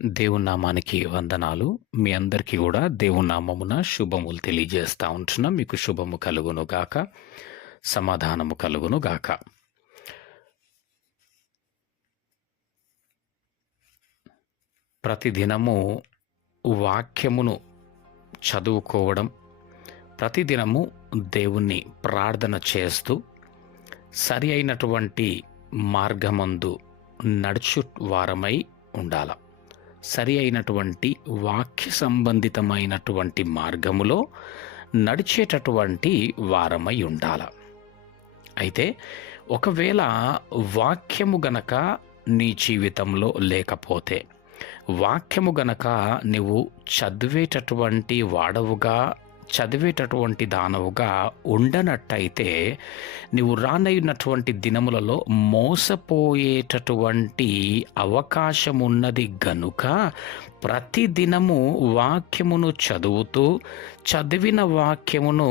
దేవుని నామానికి వందనాలు. మీ అందరికీ గూడా దేవుని నామమున శుభములు తెలియజేస్తా ఉంటున్నాం. మీకు శుభము కలుగును గాక, సమాధానము కలుగును గాక. ప్రతిదినము వాక్యమును చదువుకోవడం, ప్రతిదినము దేవుణ్ణి ప్రార్థన చేస్తూ సరి అయినటువంటి మార్గమందు నడుచు వారమై ఉండాల. సరి అయినటువంటి వాక్య సంబంధితమైనటువంటి మార్గములో నడిచేటటువంటి వారమై ఉండాల. అయితే ఒకవేళ వాక్యము గనక నీ జీవితంలో లేకపోతే, వాక్యము గనక నువ్వు చదివేటటువంటి వాడవుగా, చదివేటటువంటి దానవుగా ఉండనట్టయితే, నువ్వు రానయ్యున్నటువంటి దినములలో మోసపోయేటటువంటి అవకాశం ఉన్నది గనుక ప్రతిదినము వాక్యమును చదువుతూ, చదివిన వాక్యమును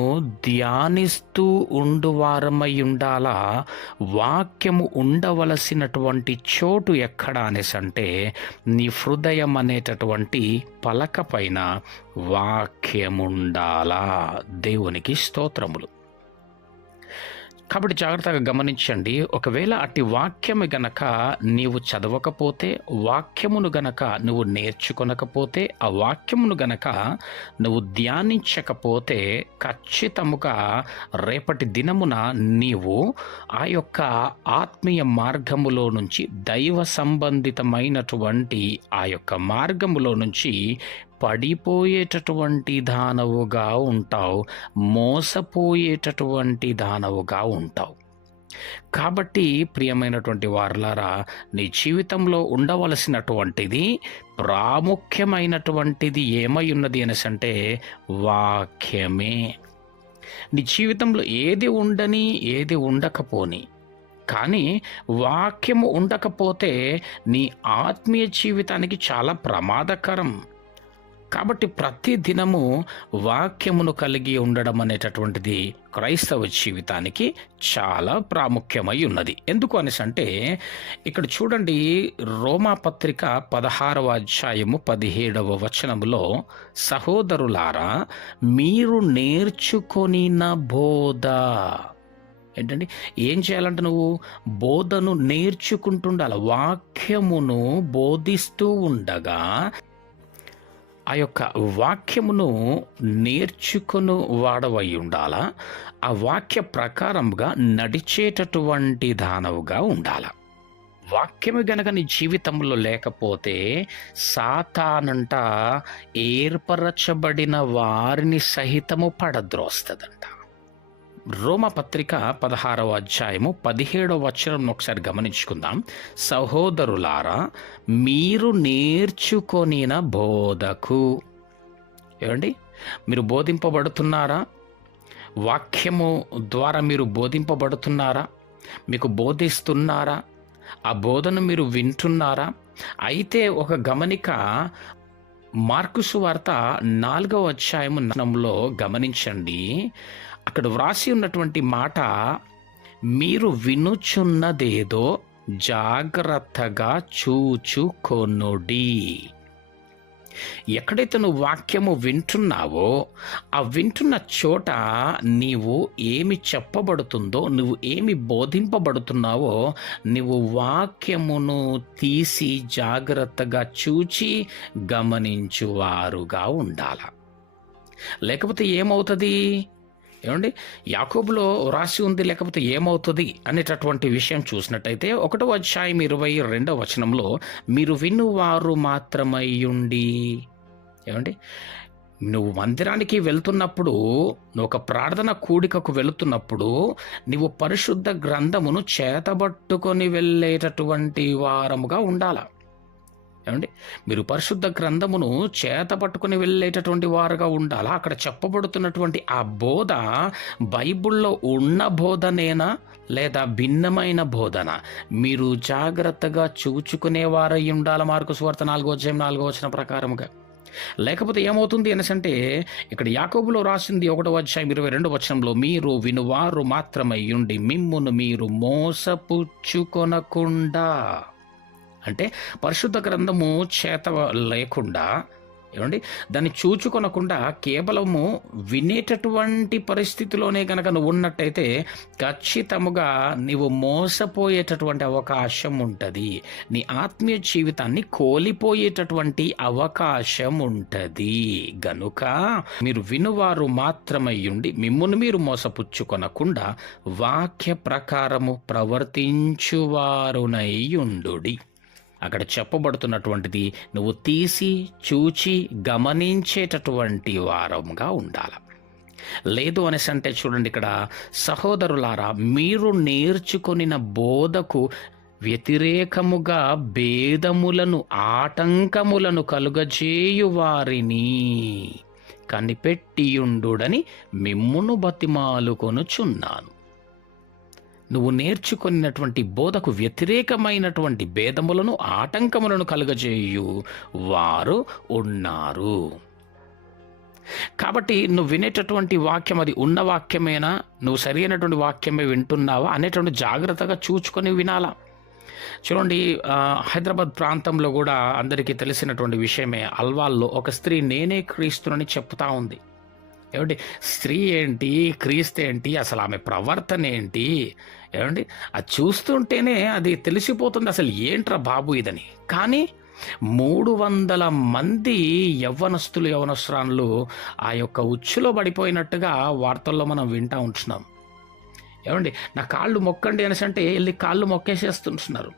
ధ్యానిస్తూ ఉండువారమై ఉండాలా. వాక్యము ఉండవలసినటువంటి చోటు ఎక్కడ అనేసంటే, నీ హృదయం అనేటటువంటి పలక పైన వాక్యముండాలా. దేవునికి స్తోత్రములు. కాబట్టి జాగ్రత్తగా గమనించండి. ఒకవేళ అట్టి వాక్యము గనక నీవు చదవకపోతే, వాక్యమును గనక నువ్వు నేర్చుకొనకపోతే, ఆ వాక్యమును గనక నువ్వు ధ్యానించకపోతే, ఖచ్చితముగా రేపటి దినమున నీవు ఆ యొక్క ఆత్మీయ మార్గములో నుంచి, దైవ సంబంధితమైనటువంటి ఆ యొక్క మార్గములో నుంచి పడిపోయేటటువంటి దానవుగా ఉంటావు, మోసపోయేటటువంటి దానవుగా ఉంటావు. కాబట్టి ప్రియమైనటువంటి వారలారా, నీ జీవితంలో ఉండవలసినటువంటిది, ప్రాముఖ్యమైనటువంటిది ఏమై ఉన్నది అనేసంటే వాక్యమే. నీ జీవితంలో ఏది ఉండని, ఏది ఉండకపోని, కానీ వాక్యము ఉండకపోతే నీ ఆత్మీయ జీవితానికి చాలా ప్రమాదకరం. కాబట్టి ప్రతి దినము వాక్యమును కలిగి ఉండడం అనేటటువంటిది క్రైస్తవ జీవితానికి చాలా ప్రాముఖ్యమై ఉన్నది. ఎందుకు అనేసంటే, ఇక్కడ చూడండి, రోమాపత్రిక 16వ అధ్యాయము 17వ వచనములో, సహోదరులారా, మీరు నేర్చుకొనిన బోధ. ఏంటండి, ఏం చేయాలంటే నువ్వు బోధను నేర్చుకుంటుండాలి. వాక్యమును బోధిస్తూ ఉండగా ఆ యొక్క వాక్యమును నేర్చుకుని వాడవై ఉండాలా. ఆ వాక్య ప్రకారంగా నడిచేటటువంటి దానవుగా ఉండాల. వాక్యము గనక నీ జీవితంలో లేకపోతే సాతానంట ఏర్పరచబడిన వారిని సహితము పడద్రోస్తదంట. రోమపత్రిక 16వ అధ్యాయము 17వ వచనం ఒకసారి గమనించుకుందాం. సహోదరులారా, మీరు నేర్చుకొనిన బోధకు. ఏమండి, మీరు బోధింపబడుతున్నారా? వాక్యము ద్వారా మీరు బోధింపబడుతున్నారా? మీకు బోధిస్తున్నారా? ఆ బోధను మీరు వింటున్నారా? అయితే ఒక గమనిక, మార్కు సువార్త 4వ అధ్యాయములో గమనించండి. అక్కడ వ్రాసి ఉన్నటువంటి మాట, మీరు వినుచున్నదేదో జాగ్రత్తగా చూచుకొనుడి. ఎక్కడైతే నువ్వు వాక్యము వింటున్నావో, ఆ వింటున్న చోట నీవు ఏమి చెప్పబడుతుందో, నువ్వు ఏమి బోధింపబడుతున్నావో, నువ్వు వాక్యమును తీసి జాగ్రత్తగా చూచి గమనించువారుగా ఉండాల. లేకపోతే ఏమవుతుంది? ఏమండి, యాకోబులో రాసి ఉంది, లేకపోతే ఏమవుతుంది అనేటటువంటి విషయం చూసినట్టయితే 1వ అధ్యాయం 22వ వచనంలో, మీరు వినువారు మాత్రమయ్యుండి. ఏమండి, నువ్వు మందిరానికి వెళ్తున్నప్పుడు, నువ్వు ఒక ప్రార్థన కూడికకు వెళుతున్నప్పుడు, నువ్వు పరిశుద్ధ గ్రంథమును చేతబట్టుకొని వెళ్ళేటటువంటి వారముగా ఉండాల. ఏమండి, మీరు పరిశుద్ధ గ్రంథమును చేత పట్టుకుని వెళ్ళేటటువంటి వారుగా ఉండాలా. అక్కడ చెప్పబడుతున్నటువంటి ఆ బోధ బైబిల్లో ఉన్న బోధనేనా, లేదా భిన్నమైన బోధన? మీరు జాగ్రత్తగా చూచుకునేవారై ఉండాలి. మార్కు సువార్త 4వ అధ్యాయం 4వ వచనం ప్రకారముగా. లేకపోతే ఏమవుతుంది అనేసంటే, ఇక్కడ యాకోబులో రాసింది 1వ అధ్యాయం 22వ వచనంలో, మీరు వినువారు మాత్రమై ఉండి మిమ్మును మీరు మోసపుచ్చుకొనకుండా. అంటే పరిశుద్ధ గ్రంథము చేత లేకుండా, ఏమండి, దాన్ని చూచుకొనకుండా కేవలము వినేటటువంటి పరిస్థితిలోనే కనుక నువ్వు ఉన్నట్టయితే ఖచ్చితముగా నీవు మోసపోయేటటువంటి అవకాశం ఉంటుంది. నీ ఆత్మీయ జీవితాన్ని కోల్పోయేటటువంటి అవకాశం ఉంటుంది. గనుక మీరు వినువారు మాత్రమై ఉండి మిమ్మును మీరు మోసపుచ్చుకొనకుండా వాక్య ప్రకారము ప్రవర్తించువారునై ఉండుడి. అక్కడ చెప్పబడుతున్నటువంటిది నువ్వు తీసి చూచి గమనించేటటువంటి వారంగా ఉండాలి. లేదు అనేసి అంటే చూడండి, ఇక్కడ సహోదరులారా, మీరు నేర్చుకొనిన బోధకు వ్యతిరేకముగా భేదములను ఆటంకములను కలుగజేయు వారిని కనిపెట్టియుండుడని మిమ్మును బతిమాలుకొనుచున్నాను. నువ్వు నేర్చుకున్నటువంటి బోధకు వ్యతిరేకమైనటువంటి భేదములను ఆటంకములను కలుగజేయు వారు ఉన్నారు. కాబట్టి నువ్వు వినేటటువంటి వాక్యం అది ఉన్న వాక్యమేనా, నువ్వు సరైనటువంటి వాక్యమే వింటున్నావా అనేటువంటి జాగ్రత్తగా చూచుకొని వినాలా. చూడండి, హైదరాబాద్ ప్రాంతంలో కూడా అందరికీ తెలిసినటువంటి విషయమే, అల్వాల్లో ఒక స్త్రీ నేనే క్రీస్తునని చెప్తా ఉంది. ఏమండి, స్త్రీ ఏంటి, క్రీస్తు ఏంటి, అసలు ఆమె ప్రవర్తన ఏంటి, ఏమండి, అది చూస్తుంటేనే అది తెలిసిపోతుంది అసలు ఏంట్రా బాబు ఇదని. కానీ 300 మంది యవ్వనస్తురాలు ఆ యొక్క ఉచ్చులో పడిపోయినట్టుగా వార్తల్లో మనం వింటూ ఉంటున్నాం. ఏమండి, నా కాళ్ళు మొక్కండి అనేసి అంటే వెళ్ళి కాళ్ళు మొక్కేసేస్తుంటున్నారు.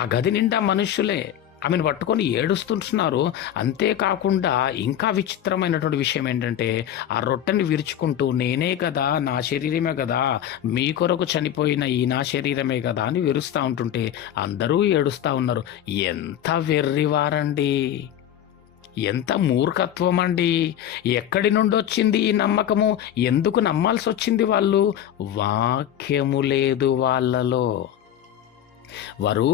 ఆ గది నిండా మనుష్యులే ఆమెను పట్టుకొని ఏడుస్తుంటున్నారు. అంతేకాకుండా ఇంకా విచిత్రమైనటువంటి విషయం ఏంటంటే, ఆ రొట్టెని విరుచుకుంటూ నేనే కదా, నా శరీరమే కదా, మీ కొరకు చనిపోయిన ఈ నా శరీరమే కదా అని విరుస్తూ ఉంటుంటే అందరూ ఏడుస్తూ ఉన్నారు. ఎంత వెర్రివారండి, ఎంత మూర్ఖత్వం అండి. ఎక్కడి నుండి వచ్చింది ఈ నమ్మకము, ఎందుకు నమ్మాల్సి వచ్చింది వాళ్ళు? వాక్యము లేదు వాళ్ళలో. వారు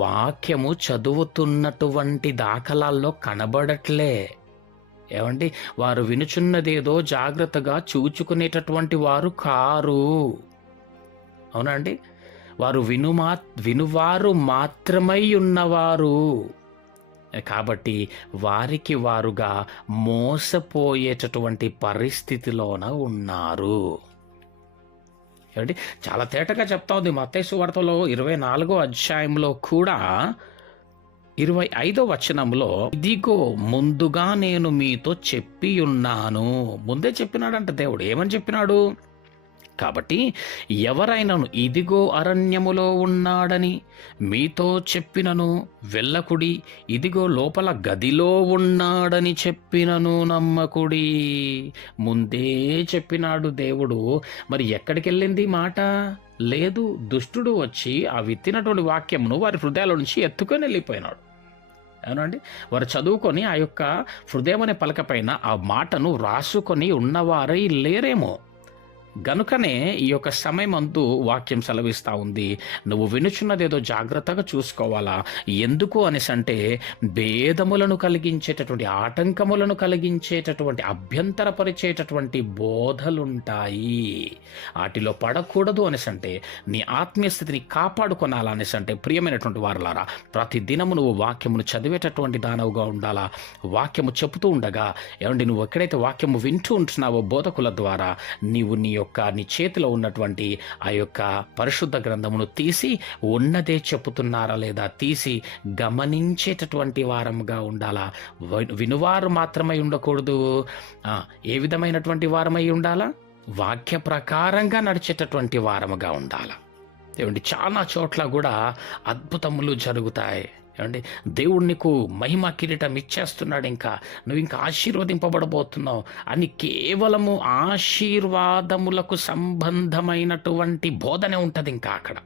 వాక్యము చదువుతున్నటువంటి దాఖలాల్లో కనబడట్లే. ఏమండి, వారు వినుచున్నదేదో జాగ్రత్తగా చూచుకునేటటువంటి వారు కారు. అవునండి, వారు వినువారు మాత్రమై ఉన్నవారు. కాబట్టి వారికి వారుగా మోసపోయేటటువంటి పరిస్థితిలోన ఉన్నారు. ఏమండి, చాలా తేటగా చెప్తా ఉంది మత్తయి సువార్తలో 24వ అధ్యాయంలో కూడా 25వ వచనంలో, ఇదిగో ముందుగా నేను మీతో చెప్పి ఉన్నాను. ముందే చెప్పినాడంట దేవుడు. ఏమని చెప్పినాడు? కాబట్టి ఎవరైనాను ఇదిగో అరణ్యములో ఉన్నాడని మీతో చెప్పినను వెళ్ళకుడి, ఇదిగో లోపల గదిలో ఉన్నాడని చెప్పినను నమ్మకుడి. ముందే చెప్పినాడు దేవుడు. మరి ఎక్కడికి వెళ్ళింది మాట? లేదు, దుష్టుడు వచ్చి ఆ విత్తినటువంటి వాక్యమును వారి హృదయాల నుంచి ఎత్తుకొని వెళ్ళిపోయినాడు. అవునండి, వారు చదువుకొని ఆ యొక్క హృదయం అనే పలకపైన ఆ మాటను రాసుకొని ఉన్నవారై లేరేమో. గనుకనే ఈ యొక్క సమయమందు వాక్యం సెలవిస్తూ ఉంది, నువ్వు వినుచున్నదేదో జాగ్రత్తగా చూసుకోవాలా. ఎందుకు అనేసి అంటే భేదములను కలిగించేటటువంటి, ఆటంకములను కలిగించేటటువంటి, అభ్యంతరపరిచేటటువంటి బోధలుంటాయి. వాటిలో పడకూడదు అనేసి అంటే, నీ ఆత్మీయ స్థితిని కాపాడుకోనాలా అనేసి అంటే, ప్రియమైనటువంటి వారలారా, ప్రతి దినము నువ్వు వాక్యమును చదివేటటువంటి దానవుగా ఉండాలా. వాక్యము చెబుతూ ఉండగా, ఏమండి, నువ్వు ఎక్కడైతే వాక్యము వింటూ ఉంటున్నావో బోధకుల ద్వారా, నీవు నీ చేతిలో ఉన్నటువంటి ఆ యొక్క పరిశుద్ధ గ్రంథమును తీసి ఉన్నదే చెప్పుతున్నారా లేదా తీసి గమనించేటటువంటి వారముగా ఉండాలా. వినువారు మాత్రమై ఉండకూడదు. ఏ విధమైనటువంటి వారమై ఉండాలా? వాక్య ప్రకారంగా నడిచేటటువంటి వారముగా ఉండాలా. ఏమండి, చాలా చోట్ల కూడా అద్భుతములు జరుగుతాయి. ఏమండి, దేవుడు నీకు మహిమ కిరీటం ఇచ్చేస్తున్నాడు, ఇంకా నువ్వు ఇంకా ఆశీర్వదింపబడబోతున్నావు అని కేవలము ఆశీర్వాదములకు సంబంధమైనటువంటి బోధనే ఉంటుంది ఇంకా అక్కడ.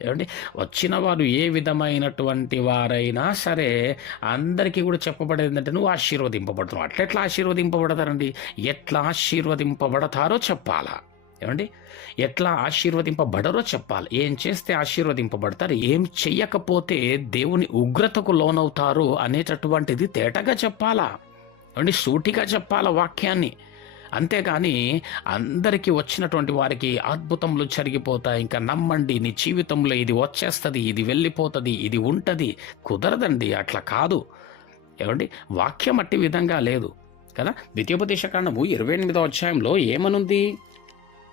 ఏమండి, వచ్చిన వారు ఏ విధమైనటువంటి వారైనా సరే అందరికీ కూడా చెప్పబడేది ఏంటంటే నువ్వు ఆశీర్వదింపబడుతున్నావు. అట్లెట్లా ఆశీర్వదింపబడతారండి? ఎట్లా ఆశీర్వదింపబడతారో చెప్పాలా. ఏమండి, ఎట్లా ఆశీర్వదింపబడరో చెప్పాలి. ఏం చేస్తే ఆశీర్వదింపబడతారు, ఏం చెయ్యకపోతే దేవుని ఉగ్రతకు లోనవుతారు అనేటటువంటిది తేటగా చెప్పాలా. ఏమండి, సూటిగా చెప్పాలా వాక్యాన్ని. అంతేగాని అందరికీ వచ్చినటువంటి వారికి అద్భుతములు జరిగిపోతాయి, ఇంకా నమ్మండి, నీ జీవితంలో ఇది వచ్చేస్తుంది, ఇది వెళ్ళిపోతుంది, ఇది ఉంటుంది. కుదరదండి, అట్లా కాదు. ఏమండి, వాక్యం అట్టి విధంగా లేదు కదా. ద్వితీయోపదేశకాండము 28వ అధ్యాయంలో ఏమనుంది?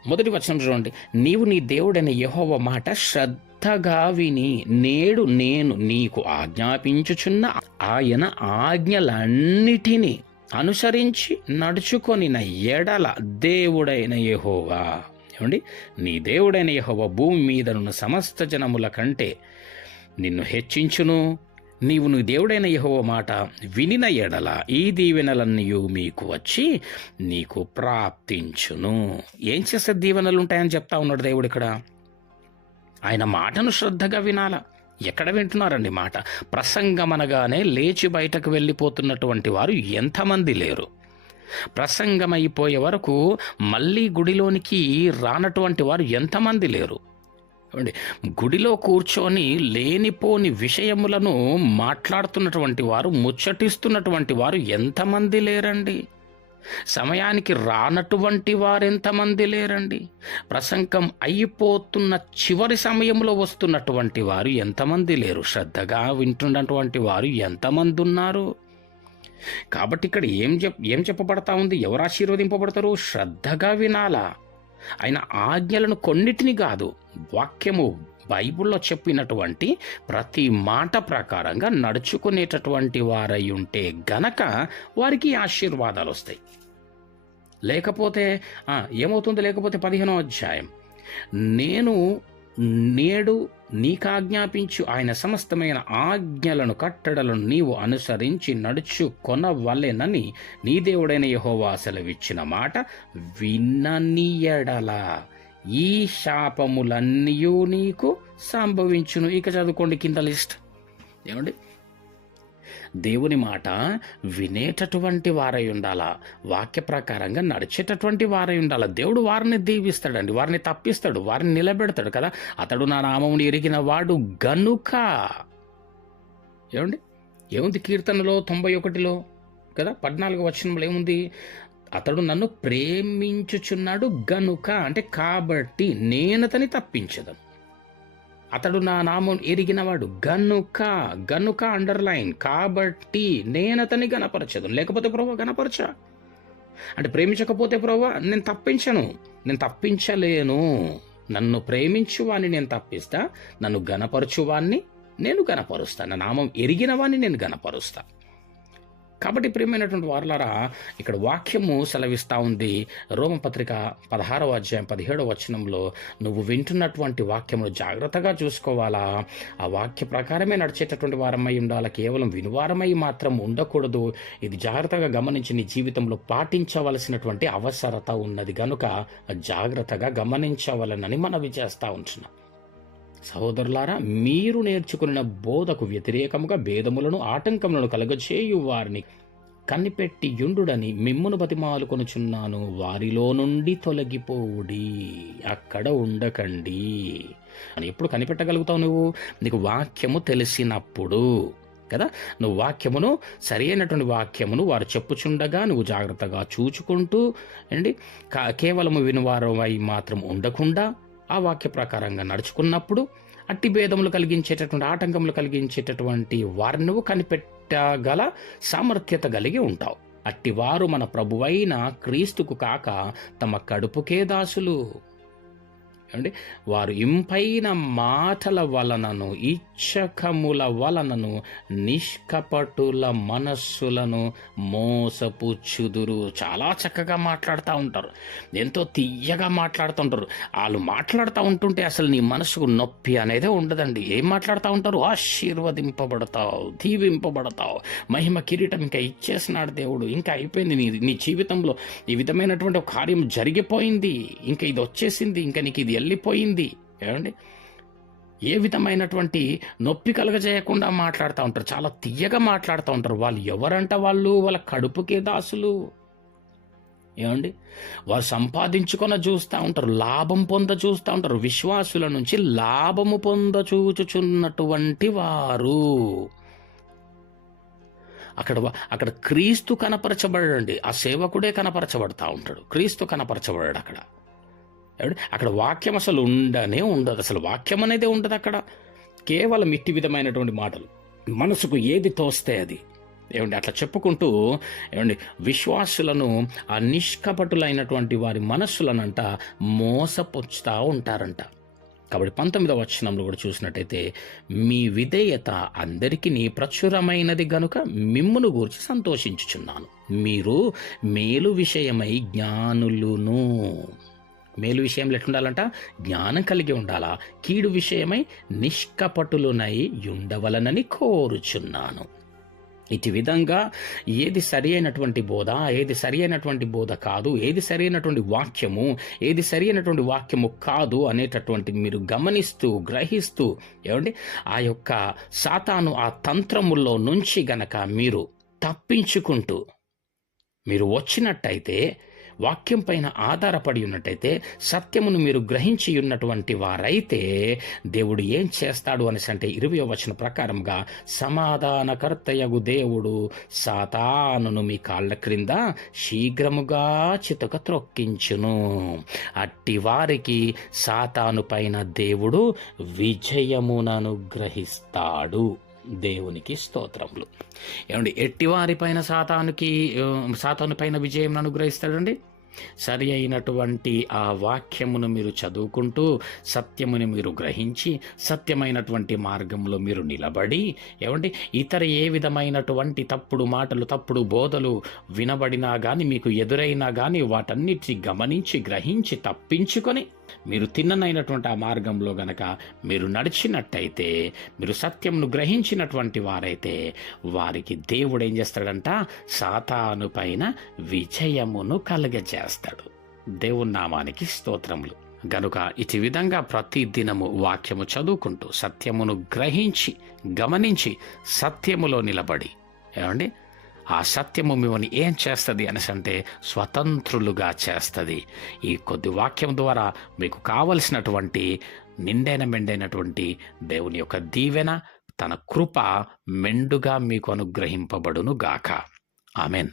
మొదటి వచనం చూడండి. నీవు నీ దేవుడైన యెహోవా మాట శ్రద్ధగా విని నేడు నేను నీకు ఆజ్ఞాపించుచున్న ఆయన ఆజ్ఞలన్నిటినీ అనుసరించి నడుచుకొనిన ఎడల దేవుడైన యెహోవా, ఏమండి, నీ దేవుడైన యెహోవా భూమి మీదనున్న సమస్త జనముల కంటే నిన్ను హెచ్చించును. నీవు నీ దేవుడైన యెహోవా మాట వినిన ఎడల ఈ దీవెనలన్నయూ మీకు వచ్చి నీకు ప్రాప్తించును. ఏం చేసే దీవెనలు ఉంటాయని చెప్తా ఉన్నాడు దేవుడు ఇక్కడ. ఆయన మాటను శ్రద్ధగా వినాలా. ఎక్కడ వింటున్నారండి మాట? ప్రసంగం అనగానే లేచి బయటకు వెళ్ళిపోతున్నటువంటి వారు ఎంతమంది లేరు? ప్రసంగం అయిపోయే వరకు మళ్ళీ గుడిలోనికి రానటువంటి వారు ఎంతమంది లేరు? గుడిలో కూర్చొని లేనిపోని విషయములను మాట్లాడుతున్నటువంటి వారు, ముచ్చటిస్తున్నటువంటి వారు ఎంతమంది లేరండి? సమయానికి రానటువంటి వారెంతమంది లేరండి? ప్రసంగం అయిపోతున్న చివరి సమయంలో వస్తున్నటువంటి వారు ఎంతమంది లేరు? శ్రద్ధగా వింటున్నటువంటి వారు ఎంతమంది ఉన్నారు? కాబట్టి ఇక్కడ ఏం చెప్పబడతా ఉంది? ఎవరు ఆశీర్వదింపబడతారు? శ్రద్ధగా వినాలా. ఆయన ఆజ్ఞలను కొన్నిటిని కాదు, వాక్యము బైబిల్లో చెప్పినటువంటి ప్రతి మాట ప్రకారంగా నడుచుకునేటటువంటి వారై ఉంటే గనక వారికి ఆశీర్వాదాలు వస్తాయి. లేకపోతే ఏమవుతుంది? లేకపోతే 15వ అధ్యాయం, నేను నేడు నీకాజ్ఞాపించు ఆయన సమస్తమైన ఆజ్ఞలను కట్టడలను నీవు అనుసరించి నడుచుకొనవలెనని నీ దేవుడైన యెహోవా సెలవిచ్చిన మాట వినని ఎడల ఈ శాపములన్నీయూ నీకు సంభవించును. ఇక చదువుకోండి కింద లిస్ట్. ఏమండి, దేవుని మాట వినేటటువంటి వారై ఉండాలా, వాక్య ప్రకారంగా నడిచేటటువంటి వారై ఉండాలా. దేవుడు వారిని దీవిస్తాడండి, వారిని తప్పిస్తాడు, వారిని నిలబెడతాడు కదా. అతడు నా నామమును ఎరిగిన వాడు గనుక. ఏమండి, ఏముంది కీర్తనలో 91లో కదా 14వ వచనంలో ఏముంది? అతడు నన్ను ప్రేమించుచున్నాడు గనుక, అంటే కాబట్టి నేనతని తప్పించదను. అతడు నా నామం ఎరిగినవాడు గనుక అండర్లైన్, కాబట్టి నేనతని గణపరచదు. లేకపోతే ప్రభువా గణపరచా అంటే ప్రేమించకపోతే ప్రభువా నేను తప్పించలేను. నన్ను ప్రేమించువాన్ని నేను తప్పిస్తా, నన్ను గణపరచువాన్ని నేను గణపరుస్తా, నా నామం ఎరిగిన వాన్ని నేను గణపరుస్తా. కాబట్టి ప్రియమైనటువంటి వారలారా, ఇక్కడ వాక్యము సెలవిస్తూ ఉంది. రోమపత్రిక 16వ అధ్యాయం 17వ వచనంలో నువ్వు వింటున్నటువంటి వాక్యమును జాగ్రత్తగా చూసుకోవాలా. ఆ వాక్య ప్రకారమే నడిచేటటువంటి వారమై ఉండాలి, కేవలం వినువారమై మాత్రం ఉండకూడదు. ఇది జాగ్రత్తగా గమనించి నీ జీవితంలో పాటించవలసినటువంటి అవసరత ఉన్నది గనుక జాగ్రత్తగా గమనించవలనని మనవి చేస్తూ ఉంటున్నాం. సహోదరులారా, మీరు నేర్చుకున్న బోధకు వ్యతిరేకముగా భేదములను ఆటంకములను కలగచేయు వారిని కనిపెట్టి యుండుడని మిమ్మును బతిమాలుకొనుచున్నాను. వారిలో నుండి తొలగిపోవుడి, అక్కడ ఉండకండి. అని ఎప్పుడు కనిపెట్టగలుగుతావు? నువ్వు నీకు వాక్యము తెలిసినప్పుడు కదా. నువ్వు వాక్యమును, సరి అయినటువంటి వాక్యమును వారు చెప్పుచుండగా నువ్వు జాగ్రత్తగా చూచుకుంటూ కేవలము వినువారమై మాత్రం ఉండకుండా ఆ వాక్య ప్రకారంగా నడుచుకున్నప్పుడు అట్టి భేదములు కలిగించేటటువంటి, ఆటంకములు కలిగించేటటువంటి వారిని నువ్వు కనిపెట్టగల సామర్థ్యత కలిగి ఉంటావు. అట్టి వారు మన ప్రభువైన క్రీస్తుకు కాక తమ కడుపుకే దాసులు. ఏమండి, వారు ఇంపైన మాటల వలనను ఇచ్చకముల వలనను నిష్కపటుల మనస్సులను మోసపుచ్చుదురు. చాలా చక్కగా మాట్లాడుతూ ఉంటారు, ఎంతో తీయగా మాట్లాడుతుంటారు. వాళ్ళు మాట్లాడుతూ ఉంటుంటే అసలు నీ మనసుకు నొప్పి అనేది ఉండదండి. ఏం మాట్లాడుతూ ఉంటారు? ఆశీర్వదింపబడతావు, దీవింపబడతావు, మహిమ కిరీటం ఇంకా ఇచ్చేసినాడు దేవుడు, ఇంకా అయిపోయింది, నీ జీవితంలో ఈ విధమైనటువంటి ఒక కార్యం జరిగిపోయింది, ఇంకా ఇది వచ్చేసింది, ఇంకా నీకు ఇది వెళ్ళిపోయింది. ఏమండి, ఏ విధమైనటువంటి నొప్పి కలగజేయకుండా మాట్లాడుతూ ఉంటారు, చాలా తీయగా మాట్లాడుతూ ఉంటారు. వాళ్ళు ఎవరంట? వాళ్ళ కడుపుకే దాసులు. ఏమండి, వారు సంపాదించుకొని చూస్తూ ఉంటారు, లాభం పొంద చూస్తూ ఉంటారు, విశ్వాసుల నుంచి లాభము పొంద చూచుచున్నటువంటి వారు. అక్కడ క్రీస్తు కనపరచబడండి, ఆ సేవకుడే కనపరచబడతా ఉంటాడు, క్రీస్తు కనపరచబడాడు అక్కడ. అక్కడ వాక్యం అసలు ఉండదు, అసలు వాక్యం అనేది ఉండదు అక్కడ. కేవలం ఇట్టి విధమైనటువంటి మాటలు, మనసుకు ఏది తోస్తే అది. అట్లా చెప్పుకుంటూ విశ్వాసులను, ఆ నిష్కపటులైనటువంటి వారి మనస్సులనంట మోసపుచ్చుతూ ఉంటారంట. కాబట్టి 19వ వచనంలో కూడా చూసినట్టయితే, మీ విధేయత అందరికీ ప్రచురమైనది గనుక మిమ్మును గూర్చి సంతోషించుచున్నాను. మీరు మేలు విషయమై జ్ఞానులును. మేలు విషయంలో ఎట్లుండాలంట? జ్ఞానం కలిగి ఉండాలా. కీడు విషయమై నిష్కపటులునై ఉండవలనని కోరుచున్నాను. ఇటు విధంగా ఏది సరి అయినటువంటి బోధ, ఏది సరి అయినటువంటి బోధ కాదు, ఏది సరి అయినటువంటి వాక్యము, ఏది సరి అయినటువంటి వాక్యము కాదు అనేటటువంటి మీరు గమనిస్తూ, గ్రహిస్తూ ఆ యొక్క సాతాను ఆ తంత్రముల్లో నుంచి గనక మీరు తప్పించుకుంటూ మీరు వచ్చినట్టయితే, వాక్యం పైన ఆధారపడి ఉన్నట్టయితే, సత్యమును మీరు గ్రహించి ఉన్నటువంటి వారైతే దేవుడు ఏం చేస్తాడు అనేసి అంటే 20వ వచనం ప్రకారంగా, సమాధానకర్తయగు దేవుడు సాతానును మీ కాళ్ళ క్రింద శీఘ్రముగా చితక త్రొక్కించును. అట్టి వారికి సాతాను పైన దేవుడు విజయమునను గ్రహిస్తాడు. దేవునికి స్తోత్రములు. ఎట్టివారి పైన సాతాను పైన విజయం అనుగ్రహిస్తాడండి? సరి అయినటువంటి ఆ వాక్యమును మీరు చదువుకుంటూ, సత్యముని మీరు గ్రహించి, సత్యమైనటువంటి మార్గంలో మీరు నిలబడి, ఇతర ఏ విధమైనటువంటి తప్పుడు మాటలు, తప్పుడు బోధలు వినబడినా కానీ, మీకు ఎదురైనా కానీ, వాటన్నిటిని గమనించి, గ్రహించి, తప్పించుకొని మీరు తిన్ననైనటువంటి ఆ మార్గంలో గనక మీరు నడిచినట్టయితే, మీరు సత్యమును గ్రహించినటువంటి వారైతే, వారికి దేవుడు ఏం చేస్తాడంట? సాతాను పైన విజయమును కలుగజేస్తాడు. దేవుని నామానికి స్తోత్రములు. గనుక ఇటు విధంగా ప్రతి దినము వాక్యము చదువుకుంటూ, సత్యమును గ్రహించి, గమనించి, సత్యములో నిలబడి, ఆ సత్యము మిమ్మల్ని ఏం చేస్తుంది అనేసి అంటే స్వతంత్రులుగా చేస్తుంది. ఈ కొద్ది వాక్యం ద్వారా మీకు కావలసినటువంటి మెండైనటువంటి దేవుని యొక్క దీవెన, తన కృప మెండుగా మీకు అనుగ్రహింపబడును గాక. ఆమెన్.